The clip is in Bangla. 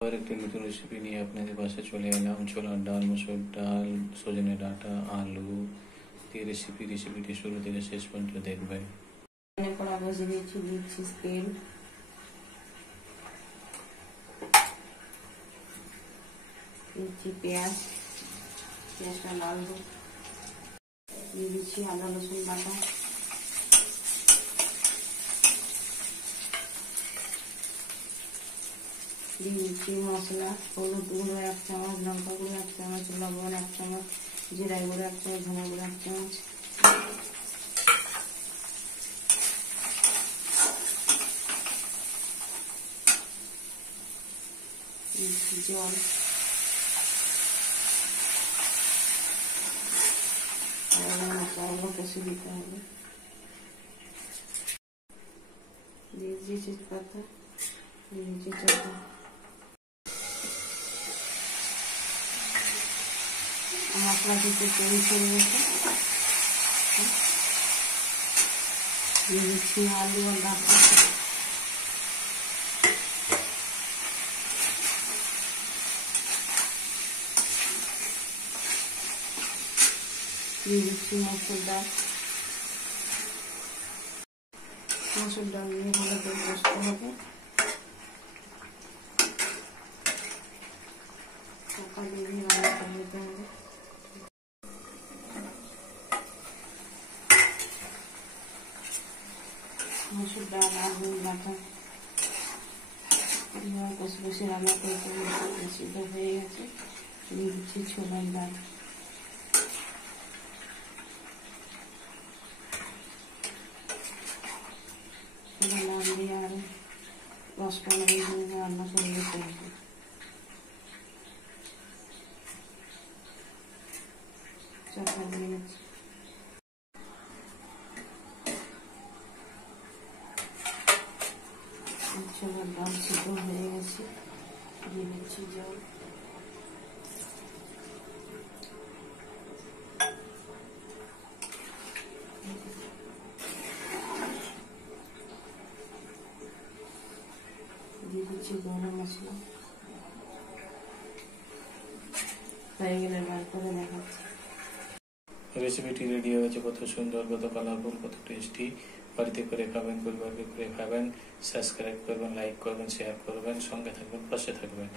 और एक नतून रेसिपि নিয়ে আপনাদের পাশে চলে এলাম। ছোলার ডাল, মসুর ডাল, সজনে ডাঁটা, আলু দিয়ে রেসিপিটি শুরু থেকে শেষ পর্যন্ত দেখবেন। কড়া বসিয়ে দিচ্ছি তেল, দিচ্ছি পেঁয়াজটা লাল দিয়ে দিচ্ছি আদা রসুন বাটা, দিয়ে দিচ্ছি মশলা, হলুদ গুঁড়ো 1 চামচ, লঙ্কা গুঁড়ো 1 চামচ, লবণ 1 চামচ, জিরা গুঁড়ো 1 চামচ, ধনে গুঁড়ো 1 চামচ, জল, মশলাগুলো কষে দিতে হবে। দিয়ে দিচ্ছি তেজপাতা, দিয়ে দিচ্ছি চাটা, মশলা থেকে তেল ছেড়ে গেছে, দিয়ে দিচ্ছি আলু আর ডাঁটা, দিয়ে দিচ্ছি মসুর ডাল দিয়ে ভালো করে কষতে হবে। টাকা দিয়ে রান্না করে নিতে হবে। মসুর ডাল আলু বাটা কষে রান্না করে সিদ্ধ হয়ে গেছে। দিয়ে দিচ্ছি ছোলার ডাল, নাম দিয়ে আর 10-15 মিনিট রান্না করে দিতে হবে। চাপা দিয়ে দিচ্ছি, ছোলার ডাল সিদ্ধ হয়ে গেছে। দিয়ে দিচ্ছি জল, দিয়ে দিচ্ছি গরম মশলা। হয়ে গেলে বার করে দেখাচ্ছি। রেসিপিটি রেডি হয়ে গেছে। কত সুন্দর, কত কালারফুল, কত টেস্টি। বাড়িতে করে খাবেন, পরিবারকে করে খাবেন। সাবস্ক্রাইব করবেন, লাইক করবেন, শেয়ার করবেন, সঙ্গে থাকবেন, পাশে থাকবেন।